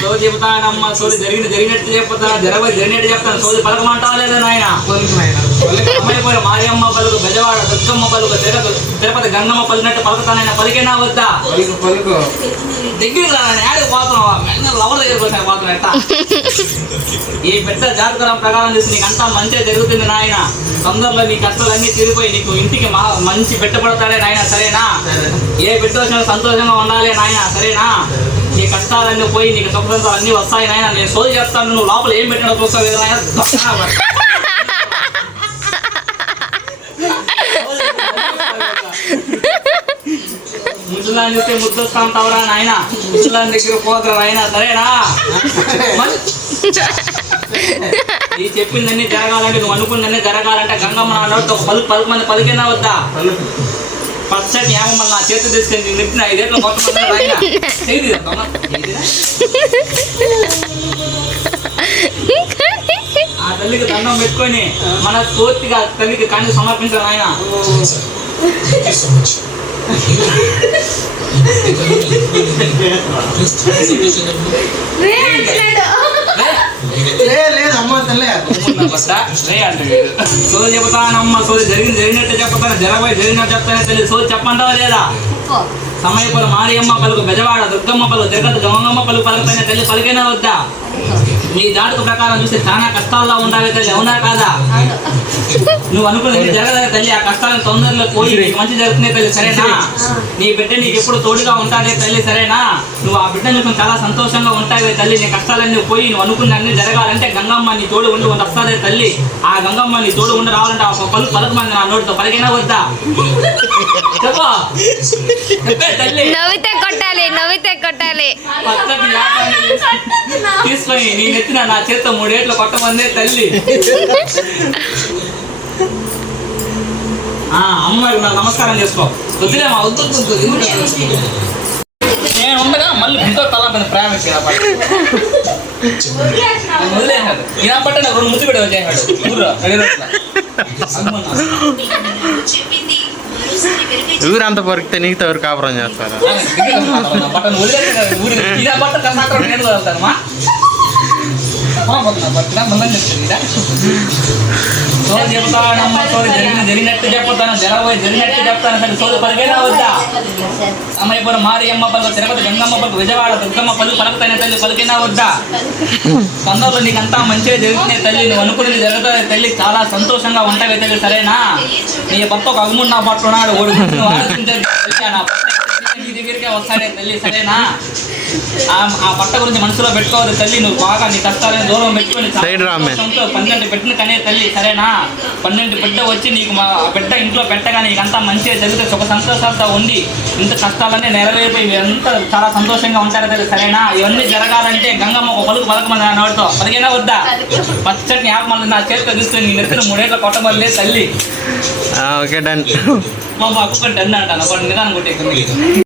సోది చెబుతానమ్మ, సోది జరిగినట్టు చెప్తాను, జరిగినట్టు చెప్తాను. సోది పలకమంటావా లేదా నాయన? అమ్మాయిపోయిన మారియమ్మ పలుకు, బెజవాడ దుర్గమ్మ పలుకు, తిరుపతి గంగమ్మ పలికినట్టు పలుకుతానైనా పలికేనా వద్దా? దగ్గరికి రాని ఆడికి పోతున్నావా? లవర్ దగ్గరికి వచ్చాను పోతున్నా. ఎట్టా ఈ పెద్ద జాతకం ప్రకారం చూసి నీకు అంతా మంచిగా జరుగుతుంది నాయన. తొందరలో నీ కష్టాలన్నీ తీరిపోయి నీకు ఇంటికి మంచి బిడ్డ పడతాడే నాయన, సరేనా? ఏ బిడ్డ వచ్చినా సంతోషంగా ఉండాలి నాయన, సరేనా? నీ కష్టాలన్నీ పోయి నీకు సుఖంతో అన్నీ వస్తాయి నాయన. నేను సోది చేస్తాను, నువ్వు లోపల ఏం పెట్టినా చూస్తావు కదా నాయన. ముసలాన్ని చూస్తే ముద్దు వస్తా ఉంటావురా నాయన. ముసలాన్ని దగ్గర పోతురా నాయన, సరేనా? నీ చెప్పిందన్నీ జరగాలంటే, నువ్వు అనుకున్నదన్నీ జరగాలంటే గంగమ్మ నా నోటితో పలుకు మంది పలికినా వద్దా? పచ్చటి ఏమో నా చేతి తీసుకొని నెప్పిన 5 ఏళ్ళు కొట్టమన్నా నాయన. ఆ తల్లికి దండం పెట్టుకొని మన పూర్తిగా తల్లికి కన్ను సమర్పించాలి నాయన. సోది చెబుతానమ్మ, సోది జరిగినట్టు చెప్తాను, జరిగినట్టు చెప్తానే తల్లి. సోది చెప్పంటావా లేదా? సమయపుర మారియమ్మ పలుకు, బెజవాడ దుర్గమ్మ పలుకు, తిరుపతి గంగమ్మ పలుకు పలుకుతానే తల్లి. పలికేనా వద్దా? నీ జాతక ప్రకారం చూస్తే చాలా కష్టాల్లో ఉండాలి తల్లి, అవునా కాదా? నువ్వు అనుకున్నది జరగదా తల్లి? ఆ కష్టాలను తొందరలో పోయి నీకు మంచి జరుగుతుంది తల్లి, సరేనా? నీ బిడ్డ నీకు ఎప్పుడు తోడుగా ఉంటానే తల్లి, సరేనా? నువ్వు ఆ బిడ్డ చూసుకుని చాలా సంతోషంగా ఉంటావే తల్లి. నీ కష్టాలన్నీ పోయి నువ్వు అనుకున్న అన్ని జరగాలంటే గంగమ్మ నీ తోడు ఉండి వస్తాదే తల్లి. ఆ గంగమ్మ నీ తోడు ఉండి రావాలంటే ఆ పలుకు మంది నా నోటితో పలికేనా వద్దా? చెప్పు తల్లి. నవ్వితే కొట్టాలి, నవ్వితే కొట్టాలి. తీసుకొని నీ నెత్తిన నా చేత్తో 3 ఏళ్ళు కొట్టమందే తల్లి. అమ్మాయి నాకు నమస్కారం చేసుకో. వద్దులేమా, వద్దు. నేను ఉండగా మళ్ళీ ఇంతో తల మీద ప్రేమ వదిలేసాడు. ఇలా పట్టే నాకు 2 ముద్దు పెట్టి వచ్చేసాడు ఊరు. ఊరంతా పొరికితే నీకు ఎవరు కాపురం చేస్తారు? ఇలా పట్ట కసాత్రం నేను వదులుతానమ్మా. సోది చెబుతానమ్మ, సోది జరిగినట్టు చెప్తాను, జరిగినట్టు చెప్తాను. సోది పలికేనా వద్దా? సమయపుర మారియమ్మ పలుకు, తిరుపతి గంగమ్మ పలుకు, విజయవాడ దుర్గమ్మ పలుకు పలుకుతానే తల్లి. పలికేనా వద్దా? తొందరలో నీకంతా మంచిగా జరుగుతుంది తల్లి. నువ్వు అనుకునేది జరుగుతుంది తల్లి. చాలా సంతోషంగా ఉంటావే తల్లి, సరేనా? నీ భర్త ఒక అగుముడు నా పట్టున్నాడు, ఓడి నువ్వు ఆలోచించాలి. నీ దగ్గరికే వస్తాడే తల్లి, సరేనా? ఆ పట్ట గురించి మనసులో పెట్టుకోవద్దు తల్లి. నువ్వు బాగా నీ కష్టాలను దూరం పెట్టుకొని 12 పెట్టిన కనే తల్లి, సరేనా? 12 బిడ్డ వచ్చి నీకు బిడ్డ ఇంట్లో పెట్టగా నీకంతా మంచిగా జరిగితే సుఖ సంతోషాలతో ఉండి ఇంత కష్టాలన్నీ నెరవేరిపోయి అంతా చాలా సంతోషంగా ఉంటారు తల్లి, సరేనా? ఇవన్నీ జరగాలంటే గంగమ్మ ఒక పలుకుమంది నా నోటితో పలికేనా వద్దా? పచ్చటి జ్ఞాపకం నా చేతితో తీసుకొని నీ నెత్తిన 3 ఏళ్ళు కొట్టమల్లే తల్లి. Okay, done. మా అక్క డన్ అంటాను, నిదానం కొట్టే.